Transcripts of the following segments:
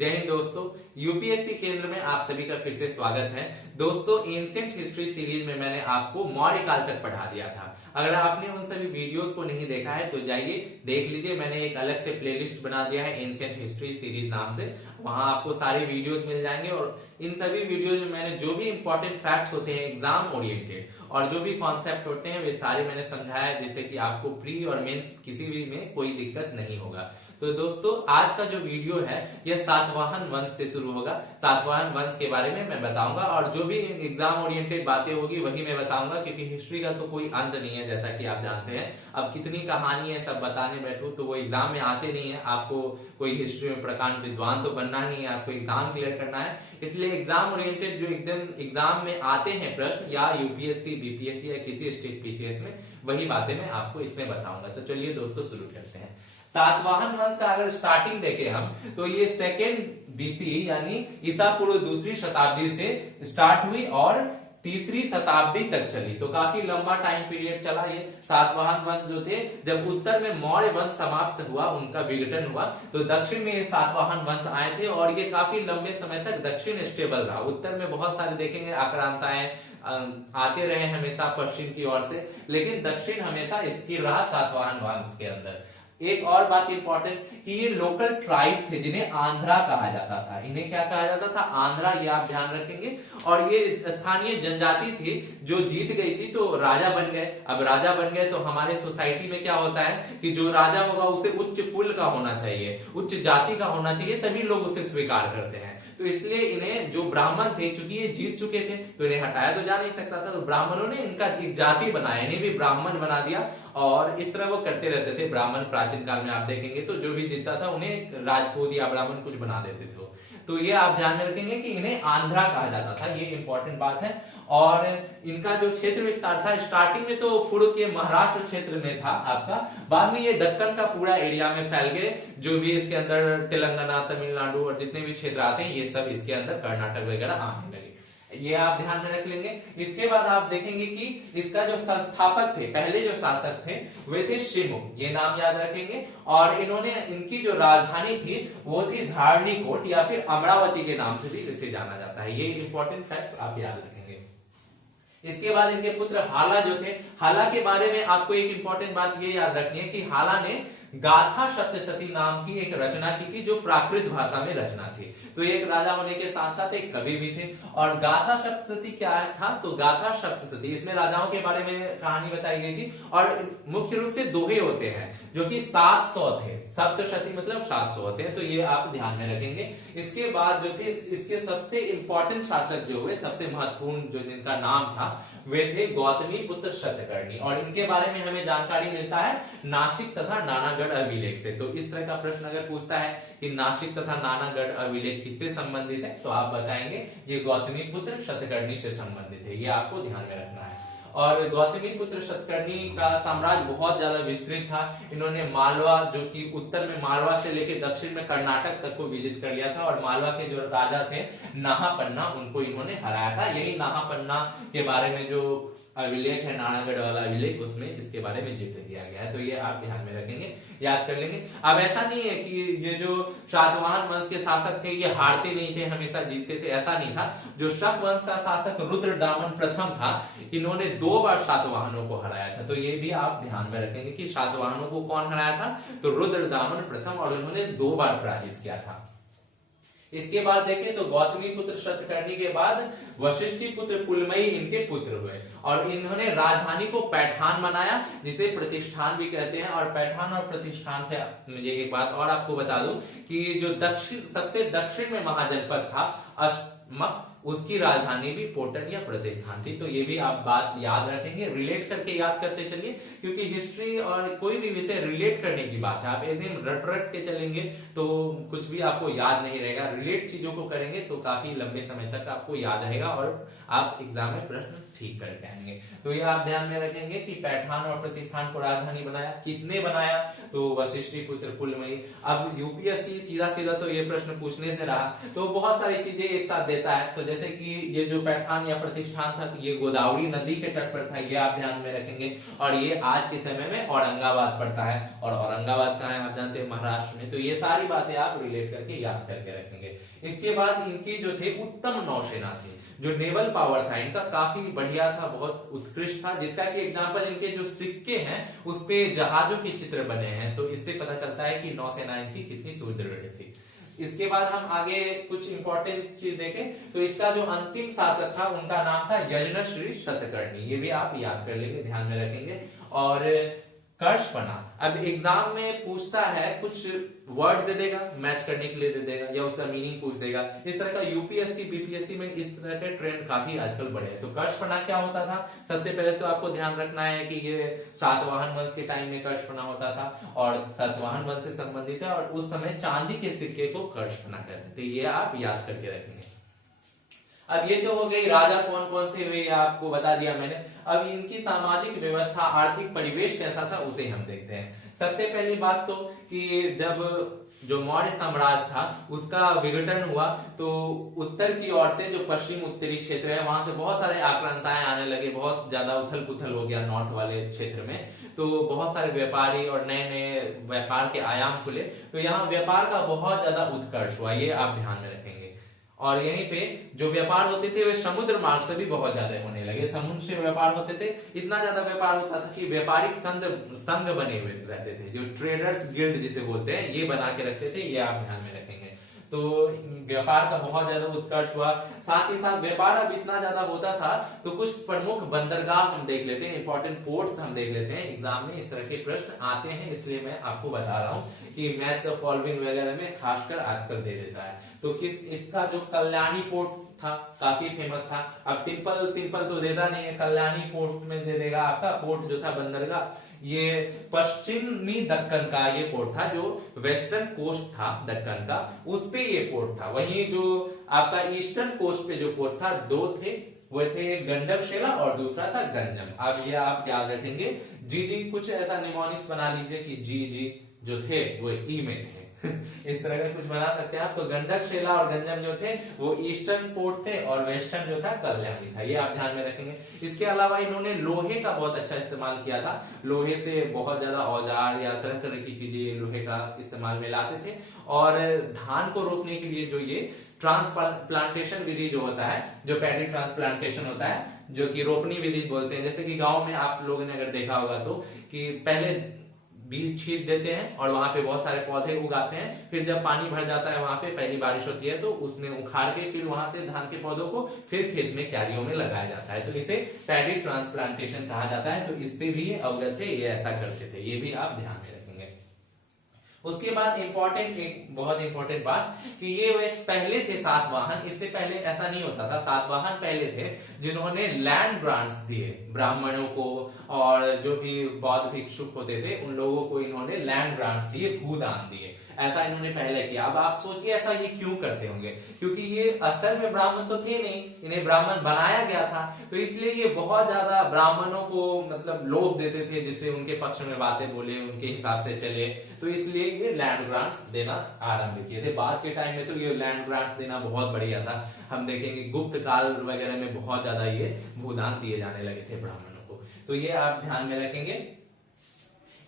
जय हिंद दोस्तों। यूपीएससी केंद्र में आप सभी का फिर से स्वागत है। दोस्तों, एंशिएंट हिस्ट्री सीरीज में मैंने आपको मौर्य काल तक पढ़ा दिया था। अगर आपने उन सभी वीडियोस को नहीं देखा है तो जाइए देख लीजिए। मैंने एक अलग से प्लेलिस्ट बना दिया है एंशिएंट हिस्ट्री सीरीज नाम से। वहां आपको सारे वीडियोस मिल जाएंगे और इन सभी वीडियोस में मैंने जो भी इंपॉर्टेंट फैक्ट्स होते हैं एग्जाम ओरिएंटेड और जो भी कॉन्सेप्ट होते हैं वे सारे मैंने समझाया है, जिससे कि आपको प्री और मेंस किसी भी में कोई दिक्कत नहीं होगा। तो दोस्तों, आज का जो वीडियो है यह सातवाहन वंश से शुरू होगा। सातवाहन वंश के बारे में मैं बताऊंगा और जो भी एग्जाम ओरिएंटेड बातें होगी वही मैं बताऊंगा, क्योंकि हिस्ट्री का तो कोई अंत नहीं है, जैसा कि आप जानते हैं। अब कितनी कहानी है सब बताने बैठूं तो वो एग्जाम में आते नहीं है। आपको कोई हिस्ट्री में प्रकांड विद्वान तो बनना नहीं है, आपको एग्जाम क्लियर करना है। इसलिए एग्जाम ओरिएंटेड जो एकदम एग्जाम में आते हैं प्रश्न, या यूपीएससी, बीपीएससी या किसी स्टेट पीसीएस में, वही बातें मैं आपको इसमें बताऊंगा। तो चलिए दोस्तों शुरू करते हैं। सातवाहन वंश का अगर स्टार्टिंग देखें हम तो ये सेकेंड बीसी यानी ईसा पूर्व दूसरी शताब्दी से स्टार्ट हुई और तीसरी शताब्दी तक चली। तो काफी लंबा टाइम पीरियड चला ये सातवाहन वंश जो थे। जब उत्तर में मौर्य वंश समाप्त हुआ, उनका विघटन हुआ, तो दक्षिण में ये सातवाहन वंश आए थे और ये काफी लंबे समय तक दक्षिण स्टेबल रहा। उत्तर में बहुत सारे देखेंगे आक्रांताएं आते रहे हमेशा पश्चिम की ओर से, लेकिन दक्षिण हमेशा स्थिर रहा सातवाहन वंश के अंदर। एक और बात इंपॉर्टेंट कि ये लोकल ट्राइब्स थे जिन्हें आंध्रा कहा जाता था। इन्हें क्या कहा जाता था? आंध्रा, ये आप ध्यान रखेंगे। और ये स्थानीय जनजाति थी जो जीत गई थी तो राजा बन गए। अब राजा बन गए तो हमारे सोसाइटी में क्या होता है कि जो राजा होगा उसे उच्च कुल का होना चाहिए, उच्च जाति का होना चाहिए, तभी लोग उसे स्वीकार करते हैं। तो इसलिए इन्हें जो ब्राह्मण थे, चूंकि ये जीत चुके थे तो इन्हें हटाया तो जा नहीं सकता था, तो ब्राह्मणों ने इनका एक जाति बनाया, इन्हें भी ब्राह्मण बना दिया। और इस तरह वो करते रहते थे। ब्राह्मण प्राचीन काल में आप देखेंगे तो जो भी जीतता था उन्हें राजपूत या ब्राह्मण कुछ बना देते थे। तो ये आप ध्यान में रखेंगे कि इन्हें आंध्रा कहा जाता था, ये इंपॉर्टेंट बात है। और इनका जो क्षेत्र विस्तार था, स्टार्टिंग में तो पूर्व के महाराष्ट्र क्षेत्र में था आपका, बाद में ये दक्कन का पूरा एरिया में फैल गए। जो भी इसके अंदर तेलंगाना, तमिलनाडु और जितने भी क्षेत्र आते हैं ये सब इसके अंदर कर्नाटक वगैरह आने लगे। ये आप ध्यान में रख लेंगे। इसके बाद आप देखेंगे कि इसका जो संस्थापक थे, पहले जो शासक थे वे थे शिमु, ये नाम याद रखेंगे। और इन्होंने, इनकी जो राजधानी थी वो थी धारणीकोट या फिर अमरावती के नाम से भी इसे जाना जाता है। ये इंपॉर्टेंट फैक्ट्स आप याद रखेंगे। इसके बाद इनके पुत्र हाला जो थे, हाला के बारे में आपको एक इंपॉर्टेंट बात ये याद रखनी है कि हाला ने गाथा सप्तशती नाम की एक रचना की थी, जो प्राकृत भाषा में रचना थी। तो एक राजा होने के साथ साथ एक कवि भी थे। और गाथा सप्तशती क्या था? तो गाथा सप्तशती, इसमें राजाओं के बारे में कहानी बताई गई थी और मुख्य रूप से दोहे होते हैं जो कि 700 थे। सप्तशती मतलब 700 होते हैं, तो ये आप ध्यान में रखेंगे। इसके बाद जो थे, इसके सबसे इंपॉर्टेंट शासक जो हुए, सबसे महत्वपूर्ण जो जिनका नाम था वे थे गौतमी पुत्र शतकर्णी। और इनके बारे में हमें जानकारी मिलता है नासिक तथा नानागढ़ अभिलेख से। तो इस तरह का प्रश्न अगर पूछता है कि नासिक तथा नानागढ़ अभिलेख किससे संबंधित है, तो आप बताएंगे ये गौतमी पुत्र शतकर्णी से संबंधित है। ये आपको ध्यान में रखना है। और गौतमी पुत्र शतकर्णी का साम्राज्य बहुत ज्यादा विस्तृत था। इन्होंने मालवा, जो कि उत्तर में मालवा से लेकर दक्षिण में कर्नाटक तक को विजित कर लिया था। और मालवा के जो राजा थे नाहापन्ना, उनको इन्होंने हराया था। यही नाहापन्ना के बारे में जो अभिलेख है, नानागढ़ वाला अभिलेख, उसमें इसके बारे में जिक्र किया गया है। तो ये आप ध्यान में रखेंगे, याद कर लेंगे। अब ऐसा नहीं है कि ये जो सातवाहन वंश के शासक थे ये हारते नहीं थे, हमेशा जीतते थे, ऐसा नहीं था। जो शक वंश का शासक रुद्रदामन प्रथम था, इन्होंने 2 बार सातवाहनों को हराया था। तो ये भी आप ध्यान में रखेंगे कि सातवाहनों को कौन हराया था? तो रुद्रदामन प्रथम, और उन्होंने 2 बार पराजित किया था। इसके बाद देखें तो गौतमी पुत्र शतकर्णी के बाद वशिष्ठी पुत्र पुलमयी इनके पुत्र हुए और इन्होंने राजधानी को पैठान बनाया, जिसे प्रतिष्ठान भी कहते हैं। और पैठान और प्रतिष्ठान से मुझे एक बात और आपको बता दूं कि जो दक्षिण, सबसे दक्षिण में महाजनपद था अष्टमक, उसकी राजधानी भी पोटन या प्रतिष्ठान थी। तो ये भी आप बात याद रखेंगे, रिलेट करके याद करते चलिए, क्योंकि हिस्ट्री और कोई भी विषय रिलेट करने की बात है। आप एक दिन रट रट के चलेंगे तो कुछ भी आपको याद नहीं रहेगा। रिलेट चीजों को करेंगे तो काफी लंबे समय तक आपको याद रहेगा और आप एग्जाम में प्रश्न ठीक करके आएंगे। तो ये आप ध्यान में रखेंगे कि पैठान और प्रतिष्ठान को राजधानी बनाया, किसने बनाया? तो वशिष्ठी पुत्र पुलमयी। अब यूपीएससी सीधा सीधा तो ये प्रश्न पूछने से रहा, तो बहुत सारी चीजें एक साथ देता है। तो जैसे कि ये जो पैठान या प्रतिष्ठान था, ये गोदावरी नदी के तट पर था, ये आप ध्यान में रखेंगे। और ये आज के समय में औरंगाबाद पड़ता है, और औरंगाबाद कहाँ है आप जानते हैं, महाराष्ट्र में। तो ये सारी बातें आप रिलेट करके याद करके रखेंगे। इसके बाद इनकी जो थे उत्तम नौसेना थी, जो नेवल पावर था इनका काफी बढ़िया था, बहुत उत्कृष्ट था, जिसका कि एग्जांपल इनके जो सिक्के हैं उस पे जहाजों के चित्र बने हैं। तो इससे पता चलता है कि नौसेना इनकी कितनी सुदृढ़ थी। इसके बाद हम आगे कुछ इंपॉर्टेंट चीज देखें तो इसका जो अंतिम शासक था उनका नाम था यज्ञश्री शतकर्णी। ये भी आप याद कर लेंगे, ध्यान में रखेंगे। और कर्षपना, अब एग्जाम में पूछता है, कुछ वर्ड दे देगा, मैच करने के लिए दे देगा, या उसका मीनिंग पूछ देगा। इस तरह का यूपीएससी बीपीएससी में इस तरह के ट्रेंड काफी आजकल बढ़े हैं। तो कर्षपना क्या होता था? सबसे पहले तो आपको ध्यान रखना है कि ये सातवाहन वंश के टाइम में कर्षपना होता था, और सातवाहन वंश से संबंधित है, और उस समय चांदी के सिक्के को कर्षपना कहते थे। ये आप याद करके रखेंगे। अब ये तो हो गई राजा कौन कौन से हुए, आपको बता दिया मैंने। अब इनकी सामाजिक व्यवस्था, आर्थिक परिवेश कैसा था उसे हम देखते हैं। सबसे पहली बात तो कि जब जो मौर्य साम्राज्य था उसका विघटन हुआ, तो उत्तर की ओर से जो पश्चिम उत्तरी क्षेत्र है वहां से बहुत सारे आक्रांताएं आने लगे, बहुत ज्यादा उथल पुथल हो गया नॉर्थ वाले क्षेत्र में। तो बहुत सारे व्यापारी और नए नए व्यापार के आयाम खुले, तो यहाँ व्यापार का बहुत ज्यादा उत्कर्ष हुआ, ये आप ध्यान में रखेंगे। और यहीं पे जो व्यापार होते थे वे समुद्र मार्ग से भी बहुत ज्यादा होने लगे। समुद्र से व्यापार होते थे, इतना ज्यादा व्यापार होता था कि व्यापारिक संघ बने हुए रहते थे, जो ट्रेडर्स गिल्ड जिसे बोलते हैं, ये बना के रखते थे। ये आप ध्यान में रखेंगे। तो व्यापार का बहुत ज्यादा उत्कर्ष हुआ। साथ ही साथ व्यापार अब इतना ज्यादा होता था तो कुछ प्रमुख बंदरगाह हम देख लेते हैं, इंपॉर्टेंट पोर्ट्स हम देख लेते हैं। एग्जाम में इस तरह के प्रश्न आते हैं, इसलिए मैं आपको बता रहा हूं कि मैच द फॉलोइंग वगैरह में खासकर आजकल दे देता है। तो इसका जो कल्याणी पोर्ट था काफी फेमस था। अब सिंपल तो देता नहीं है, कल्याणी पोर्ट में दे देगा आपका पोर्ट जो था बंदरगाह, ये पश्चिमी दक्कन का ये पोर्ट था, जो वेस्टर्न कोस्ट था दक्कन का, उस पे ये पोर्ट था। वहीं जो आपका ईस्टर्न कोस्ट पे जो पोर्ट था, दो थे, वो थे गंडकशिला और दूसरा था गंजम। अब ये आप याद रखेंगे। जी कुछ ऐसा निमोनिक्स बना लीजिए कि जी जो थे वो ई में थे इस तरह का कुछ बना सकते हैं आप। तो गंडकशिला और गंजम जो थे वो ईस्टर्न पोर्ट थे, और वेस्टर्न जो था कल्याणी था। ये आप ध्यान में रखेंगे। इसके अलावा इन्होंने लोहे का बहुत अच्छा इस्तेमाल किया था। लोहे से बहुत ज्यादा औजार या तरह तरह की चीजें लोहे का इस्तेमाल में लाते थे। और धान को रोपने के लिए जो ये ट्रांसप्लांटेशन विधि जो होता है, जो पैडी ट्रांसप्लांटेशन होता है, जो कि रोपनी विधि बोलते हैं। जैसे कि गांव में आप लोगों ने अगर देखा होगा तो कि पहले बीज छींट देते हैं और वहां पे बहुत सारे पौधे उगाते हैं, फिर जब पानी भर जाता है वहां पे, पहली बारिश होती है तो उसमें उखाड़ के फिर वहां से धान के पौधों को फिर खेत में क्यारियों में लगाया जाता है। तो इसे पैडी ट्रांसप्लांटेशन कहा जाता है। तो इससे भी अवगत थे, ये ऐसा करते थे। ये भी आप ध्यान में रखेंगे। उसके बाद एक बहुत इंपॉर्टेंट बात कि ये वे पहले थे सातवाहन। इससे पहले ऐसा नहीं होता था। सातवाहन पहले थे जिन्होंने लैंड ग्रांट्स दिए ब्राह्मणों को, और जो भी बौद्ध भिक्षुक होते थे उन लोगों को इन्होंने लैंड ग्रांट दिए, भूदान दिए। ऐसा इन्होंने पहले किया। अब आप सोचिए ऐसा ये क्यों करते होंगे? क्योंकि ये असल में ब्राह्मण तो थे नहीं, इन्हें ब्राह्मण बनाया गया था। तो इसलिए ये बहुत ज्यादा ब्राह्मणों को मतलब लोभ देते थे, जिससे उनके पक्ष में बातें बोले, उनके हिसाब से चले। तो इसलिए ये लैंड ग्रांट्स देना आरंभ किए थे। बाद के टाइम में तो ये लैंड ग्रांट्स देना बहुत बढ़िया था। हम देखेंगे गुप्त काल वगैरह में बहुत ज्यादा ये भूदान दिए जाने लगे थे ब्राह्मणों को। तो ये आप ध्यान में रखेंगे।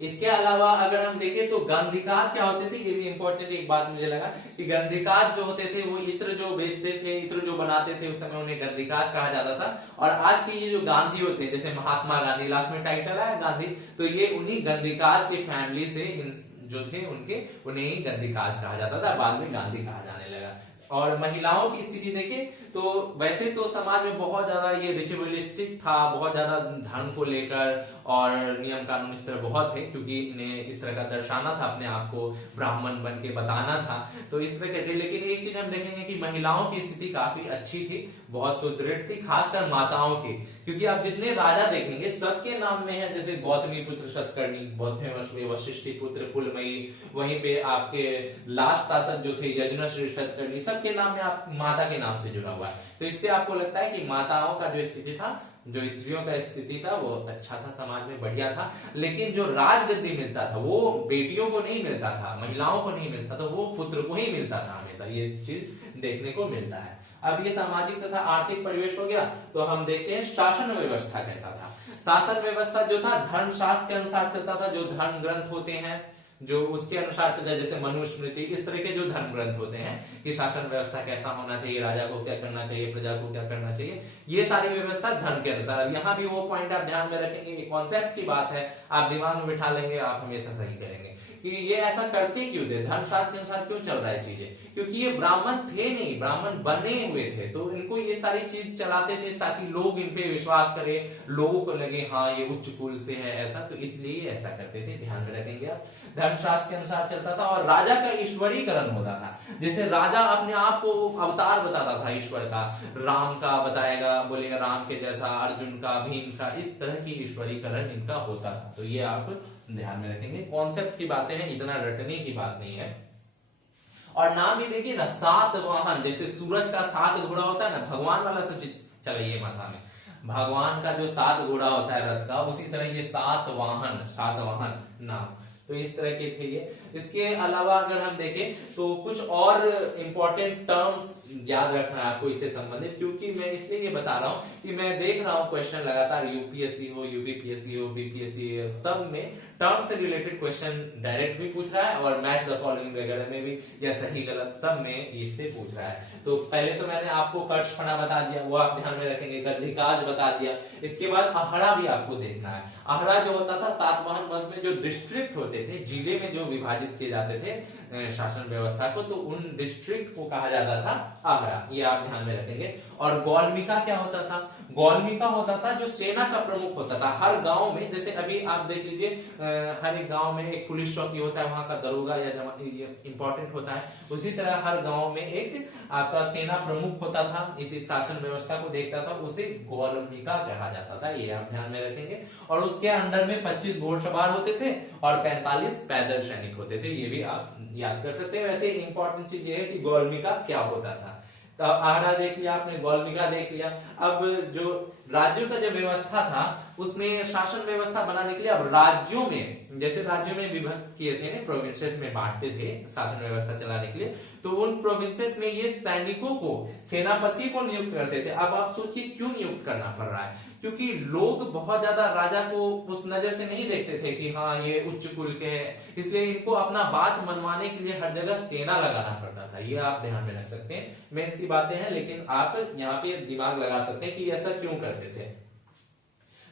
इसके अलावा अगर हम देखें तो गंधिकाज क्या होते थे, ये भी इंपॉर्टेंट एक बात मुझे लगा कि गंधिकाज जो होते थे वो इत्र जो बेचते थे, इत्र जो बनाते थे, उस समय उन्हें गंधिकाज कहा जाता था। और आज के ये जो गांधी होते हैं, जैसे महात्मा गांधी, लास्ट में टाइटल है गांधी, तो ये उन्हीं गंधिकाज की फैमिली से जो थे उन्हें ही गंधिकाज कहा जाता था। बाद में गांधी कहा जाने लगा। और महिलाओं की स्थिति देखें तो वैसे तो समाज में बहुत ज्यादा ये रिचुअलिस्टिक था, बहुत ज्यादा धर्म को लेकर, और नियम कानून इस तरह बहुत थे, क्योंकि इन्हें इस तरह का दर्शाना था, अपने आप को ब्राह्मण बन के बताना था। तो इस तरह के थे। लेकिन एक चीज हम देखेंगे कि महिलाओं की स्थिति काफी अच्छी थी, बहुत सुदृढ़ थी, खासकर माताओं की। क्योंकि आप जितने राजा देखेंगे सबके नाम में है, जैसे गौतमी पुत्र शतकर्णी बहुत फेमस हुए, वशिष्ठी पुत्र पुलमयी, वहीं पे आपके लास्ट शासक जो थे यज्ञश्री शतकर्णी, सबके नाम में आप माता के नाम से जुड़ा हुआ है। तो इससे आपको लगता है कि माताओं का जो स्थिति था जो स्त्रियों का स्थिति था वो अच्छा था, समाज में बढ़िया था, लेकिन जो राजगद्दी मिलता था वो बेटियों को नहीं मिलता था, महिलाओं को नहीं मिलता था, वो पुत्र को ही मिलता था हमेशा। ये चीज देखने को मिलता है। अब ये सामाजिक तथा आर्थिक परिवेश हो गया, तो हम देखते हैं शासन व्यवस्था कैसा था। शासन व्यवस्था जो था धर्मशास्त्र के अनुसार चलता था, जो धर्म ग्रंथ होते हैं जो उसके अनुसार चलता है, जैसे मनुस्मृति, इस तरह के जो धर्म ग्रंथ होते हैं कि शासन व्यवस्था कैसा होना चाहिए, राजा को क्या करना चाहिए, प्रजा को क्या करना चाहिए, ये सारी व्यवस्था धर्म के अनुसार। अब यहाँ भी वो पॉइंट आप ध्यान में रखेंगे, कॉन्सेप्ट की बात है, आप दिमाग में बिठा लेंगे, आप हमेशा सही करेंगे कि ये ऐसा करते क्यों थे, धर्मशास्त्र के अनुसार क्यों चल रहा है चीजें, क्योंकि ये ब्राह्मण थे नहीं, ब्राह्मण बने हुए थे, तो इनको ये सारी चीज चलाते थे ताकि लोग इन पे विश्वास करें, लोगों को लगे हाँ ये उच्च कुल से है ऐसा, तो इसलिए ऐसा करते थे, ध्यान में रखेंगे आप। धर्मशास्त्र के अनुसार चलता था और राजा का ईश्वरीकरण होता था, जैसे राजा अपने आप को अवतार बताता था ईश्वर का, राम का बताएगा, बोलेगा राम के जैसा, अर्जुन का, भीम का, इस तरह की ईश्वरीकरण इनका होता था। तो ये आप ध्यान में रखेंगे, कॉन्सेप्ट की बातें हैं, इतना रटने की बात नहीं है। और नाम भी देखिए ना, सात वाहन, जैसे सूरज का 7 घोड़ा होता है ना, भगवान वाला सब चीज चलिए माथा में, भगवान का जो 7 घोड़ा होता है रथ का, उसी तरह ये 7 वाहन नाम, तो इस तरह के थे ये। इसके अलावा अगर हम देखें तो कुछ और इंपॉर्टेंट टर्म्स याद रखना है आपको इससे संबंधित, क्योंकि मैं इसलिए ये बता रहा हूं कि मैं देख रहा हूं क्वेश्चन लगातार, यूपीएससी हो, यूपीपीएससी हो, बीपीएससी, सब में टर्म से रिलेटेड क्वेश्चन डायरेक्ट भी पूछ रहा है और मैच द फॉलोइंग वगैरह में भी, या सही गलत सब में इससे पूछ रहा है। तो पहले तो मैंने आपको कर्षफणा बता दिया, वो आप ध्यान में रखेंगे, गद्धिकाज बता दिया, इसके बाद अहड़ा भी आपको देखना है। अहड़ा जो होता था सातवाहन वंश में जो डिस्ट्रिक्ट होते थे, जिले में जो विभाजित किए जाते थे शासन व्यवस्था को, तो उन डिस्ट्रिक्ट को कहा जाता था अहड़ा, ये आप ध्यान में रखेंगे। और गौलमिका क्या होता था, गौलमिका होता था जो सेना का प्रमुख होता था हर गांव में, जैसे अभी आप देख लीजिए हर एक गांव में एक पुलिस चौकी होता है, वहां का दरोगा या इंपॉर्टेंट होता है, उसी तरह हर गांव में एक आपका सेना प्रमुख होता था, इसी शासन व्यवस्था को देखता था, उसे गौलमिका कहा जाता था, ये आप ध्यान में रखेंगे। और उसके अंडर में 25 घोड़सवार होते थे और 45 पैदल सैनिक होते थे, ये भी आप याद कर सकते हैं। वैसे इंपॉर्टेंट चीज ये है कि गौलमिका क्या होता था, तो आहरा देख लिया आपने, गौलमिका देख लिया। अब जो राज्यों का जो व्यवस्था था उसमें शासन व्यवस्था बनाने के लिए अब राज्यों में, जैसे राज्यों में विभक्त किए थे, प्रोविंसेस में बांटते थे शासन व्यवस्था चलाने के लिए, तो उन प्रोविंसेस में ये सैनिकों को, सेनापति को नियुक्त करते थे। अब आप सोचिए क्यों नियुक्त करना पड़ रहा है, क्योंकि लोग बहुत ज्यादा राजा को उस नजर से नहीं देखते थे कि हाँ ये उच्च कुल के हैं, इसलिए इनको अपना बात मनवाने के लिए हर जगह सेना लगाना पड़ता था, ये आप ध्यान में रख सकते हैं। मेंस की बातें हैं, लेकिन आप यहाँ पे दिमाग लगा सकते हैं कि ऐसा क्यों करते थे।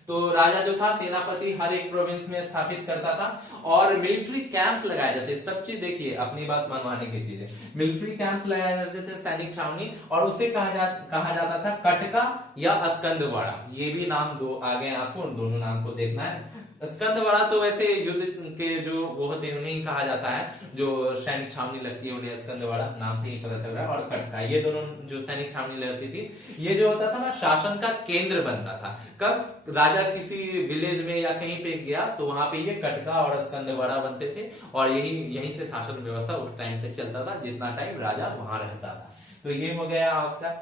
तो राजा जो था सेनापति हर एक प्रोविंस में स्थापित करता था और मिलिट्री कैंप्स लगाए जाते, सब चीज देखिए अपनी बात मनवाने की चीजें, मिलिट्री कैंप्स लगाए जाते थे, सैनिक छावनी, और उसे कहा जाता था कटका या स्कंदवाड़ा, ये भी नाम दो आ गए आपको, उन दोनों नाम को देखना है। स्कंदवाड़ा तो वैसे युद्ध के जो वो होते हैं उन्हें कहा जाता है, जो सैनिक छावनी लगती है उन्हें स्कंदवाड़ा नाम से ही पता चल रहा है, और कटका, ये दोनों जो सैनिक छावनी लगती थी, ये जो होता था ना शासन का केंद्र बनता था। कब राजा किसी विलेज में या कहीं पे गया तो वहां पे ये कटका और स्कंदवाड़ा बनते थे, और यहीं से शासन व्यवस्था उस टाइम तक चलता था जितना टाइम राजा वहां रहता था। तो ये हो गया आपका।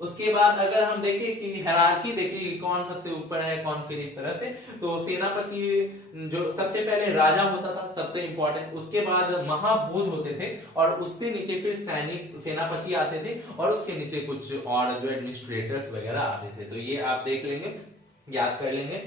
उसके बाद अगर हम देखें कि हायरार्की देखिए कि कौन सबसे ऊपर है कौन फिर इस तरह से, तो सेनापति जो सबसे पहले राजा होता था सबसे इंपॉर्टेंट, उसके बाद महाभोज होते थे, और उसके नीचे फिर सैनिक सेनापति आते थे, और उसके नीचे कुछ और जो एडमिनिस्ट्रेटर्स वगैरह आते थे। तो ये आप देख लेंगे, याद कर लेंगे।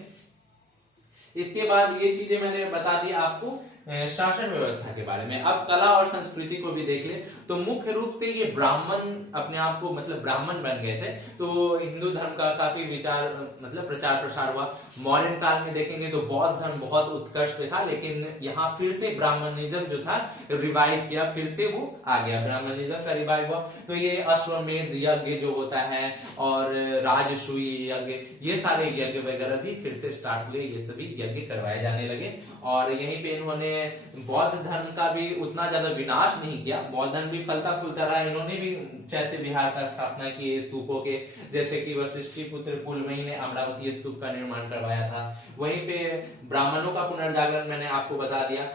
इसके बाद ये चीजें मैंने बता दी आपको शासन व्यवस्था के बारे में। अब कला और संस्कृति को भी देख ले, तो मुख्य रूप से ये ब्राह्मण अपने आप को मतलब ब्राह्मण बन गए थे, तो हिंदू धर्म का काफी विचार मतलब प्रचार प्रसार हुआ। मॉडर्न काल में देखेंगे तो बौद्ध धर्म बहुत उत्कर्ष पे था, लेकिन यहाँ फिर से ब्राह्मणिज्म जो था रिवाइव किया, फिर से वो आ गया, ब्राह्मणिज्म का रिवाइव हुआ। तो ये अश्वमेध यज्ञ जो होता है और राजसूय यज्ञ, ये सारे यज्ञ वगैरह भी फिर से स्टार्ट हुए, ये सभी यज्ञ करवाए जाने लगे। और यहीं पे इन्होंने बौद्ध धर्म का भी उतना ज्यादा विनाश नहीं किया, बौद्ध धर्म भी फलता फूलता रहा। इन्होंने भी चैत्य विहार का स्थापना किए स्तूपों के, जैसे कि वशिष्ठीपुत्र पुलमयी ने अमरावती स्तूप का निर्माण करवाया था। वहीं पे ब्राह्मणों का पुनर्जागरण मैंने आपको बता दिया।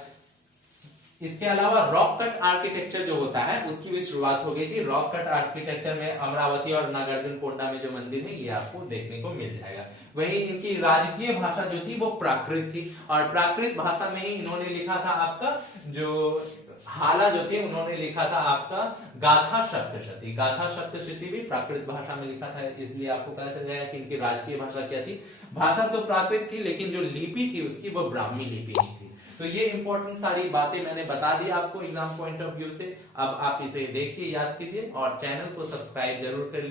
इसके अलावा रॉक कट आर्किटेक्चर जो होता है उसकी भी शुरुआत हो गई थी। रॉक कट आर्किटेक्चर में अमरावती और नागार्जुनकोंडा में जो मंदिर है ये आपको देखने को मिल जाएगा। वहीं इनकी राजकीय भाषा जो थी वो प्राकृत थी, और प्राकृत भाषा में ही इन्होंने लिखा था आपका जो हाला जो थे उन्होंने लिखा था आपका गाथा सप्तशती। गाथा सप्तशती भी प्राकृत भाषा में लिखा था, इसलिए आपको पता चल जाएगा कि इनकी राजकीय भाषा क्या थी। भाषा तो प्राकृत थी लेकिन जो लिपि थी उसकी वो ब्राह्मी लिपि नहीं थी। तो ये इंपॉर्टेंट सारी बातें मैंने बता दी आपको एग्जाम पॉइंट ऑफ व्यू से। अब आप इसे देखिए, याद कीजिए और चैनल को सब्सक्राइब जरूर कर लीजिए।